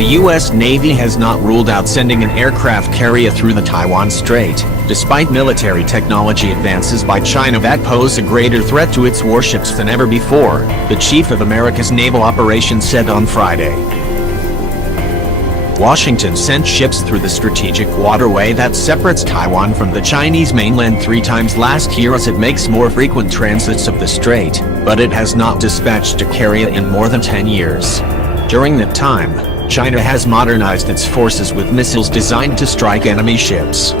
The U.S. Navy has not ruled out sending an aircraft carrier through the Taiwan Strait, despite military technology advances by China that pose a greater threat to its warships than ever before, the chief of America's naval operations said on Friday. Washington sent ships through the strategic waterway that separates Taiwan from the Chinese mainland 3 times last year as it makes more frequent transits of the strait, but it has not dispatched a carrier in more than 10 years. During that time, China has modernized its forces with missiles designed to strike enemy ships.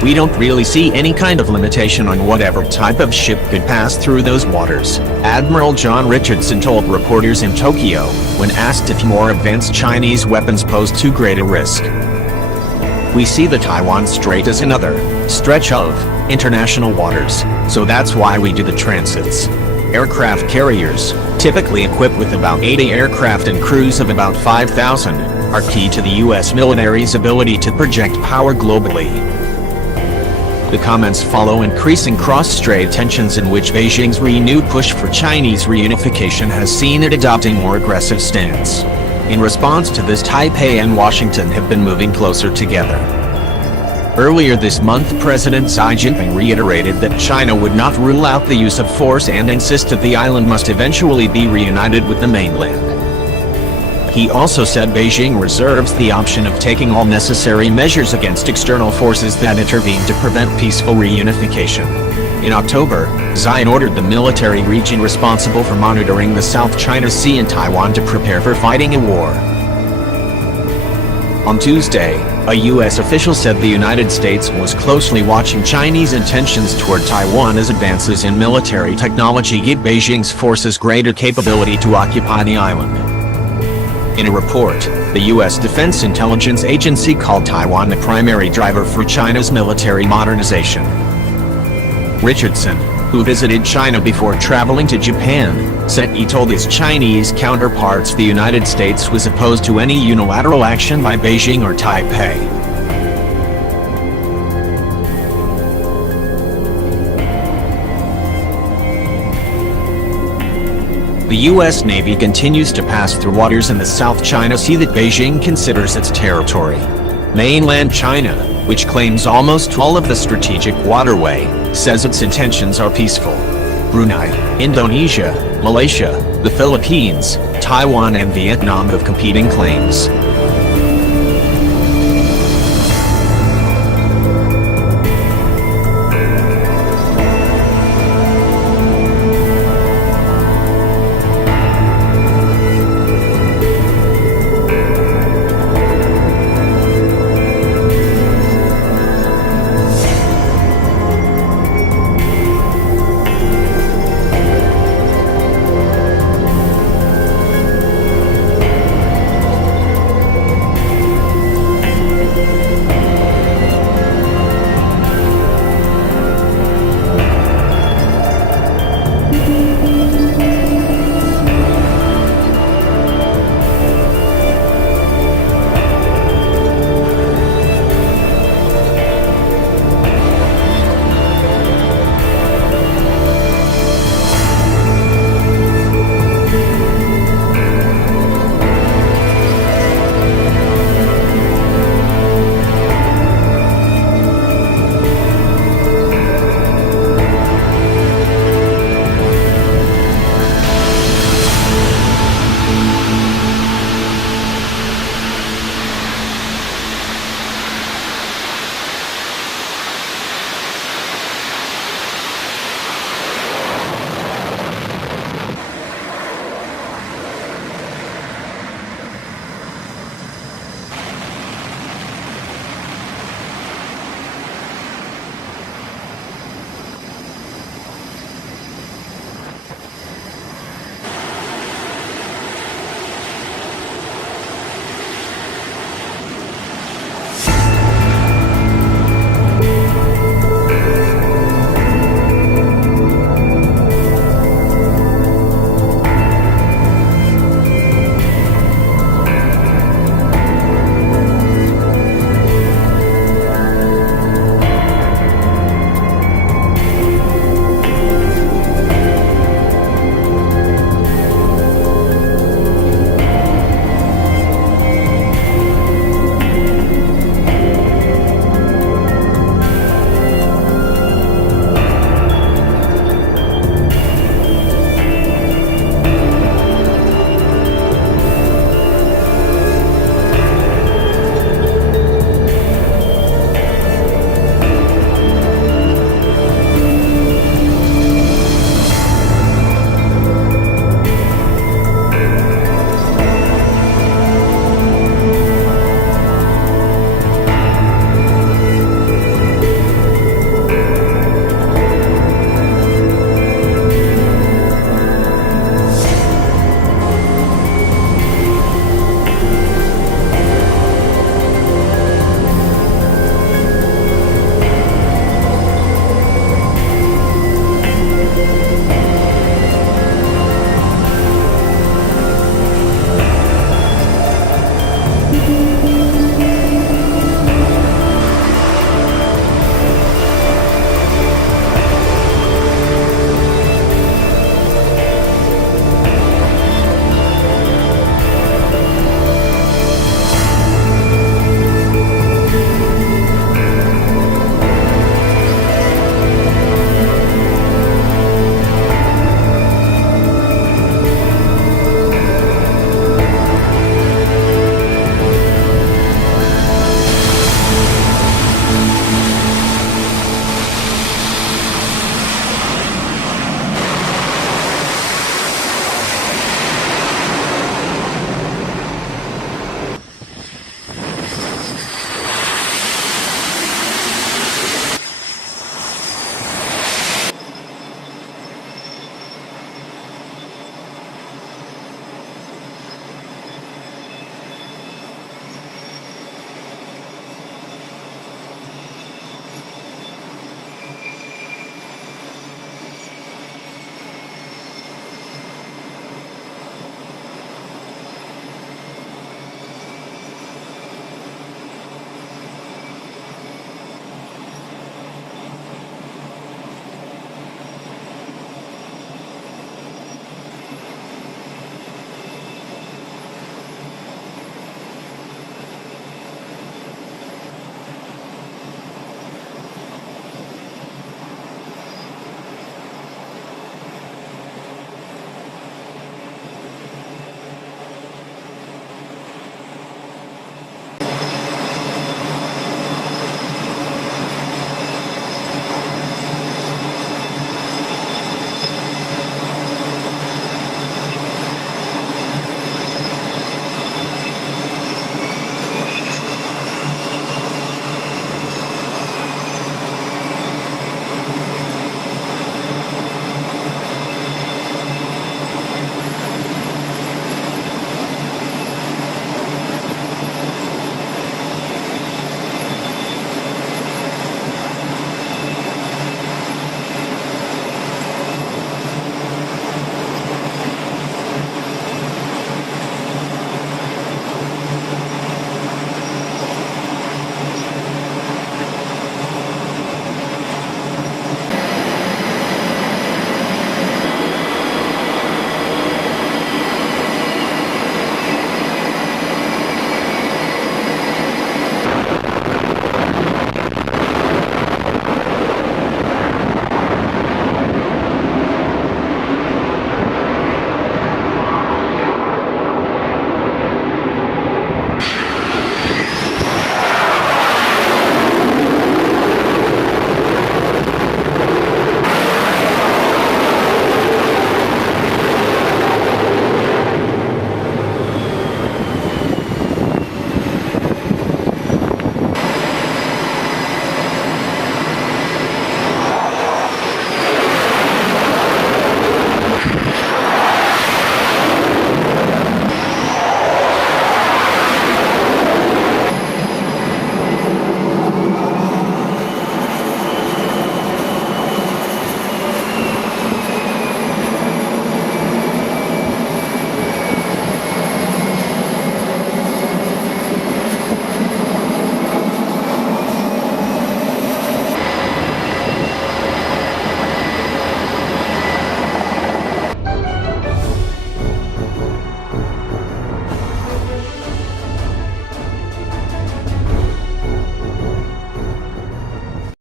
We don't really see any kind of limitation on whatever type of ship could pass through those waters, Admiral John Richardson told reporters in Tokyo, when asked if more advanced Chinese weapons pose too great a risk. We see the Taiwan Strait as another stretch of international waters, so that's why we do the transits. Aircraft carriers, typically equipped with about 80 aircraft and crews of about 5,000, are key to the U.S. military's ability to project power globally. The comments follow increasing cross-strait tensions in which Beijing's renewed push for Chinese reunification has seen it adopting a more aggressive stance. In response to this, Taipei and Washington have been moving closer together. Earlier this month, President Xi Jinping reiterated that China would not rule out the use of force and insisted the island must eventually be reunited with the mainland. He also said Beijing reserves the option of taking all necessary measures against external forces that intervene to prevent peaceful reunification. In October, Xi ordered the military region responsible for monitoring the South China Sea and Taiwan to prepare for fighting a war. On Tuesday, a U.S. official said the United States was closely watching Chinese intentions toward Taiwan as advances in military technology give Beijing's forces greater capability to occupy the island. In a report, the U.S. Defense Intelligence Agency called Taiwan the primary driver for China's military modernization. Richardson, who visited China before traveling to Japan, said he told his Chinese counterparts the United States was opposed to any unilateral action by Beijing or Taipei. The U.S. Navy continues to pass through waters in the South China Sea that Beijing considers its territory. Mainland China, which claims almost all of the strategic waterway, says its intentions are peaceful. Brunei, Indonesia, Malaysia, the Philippines, Taiwan and Vietnam have competing claims.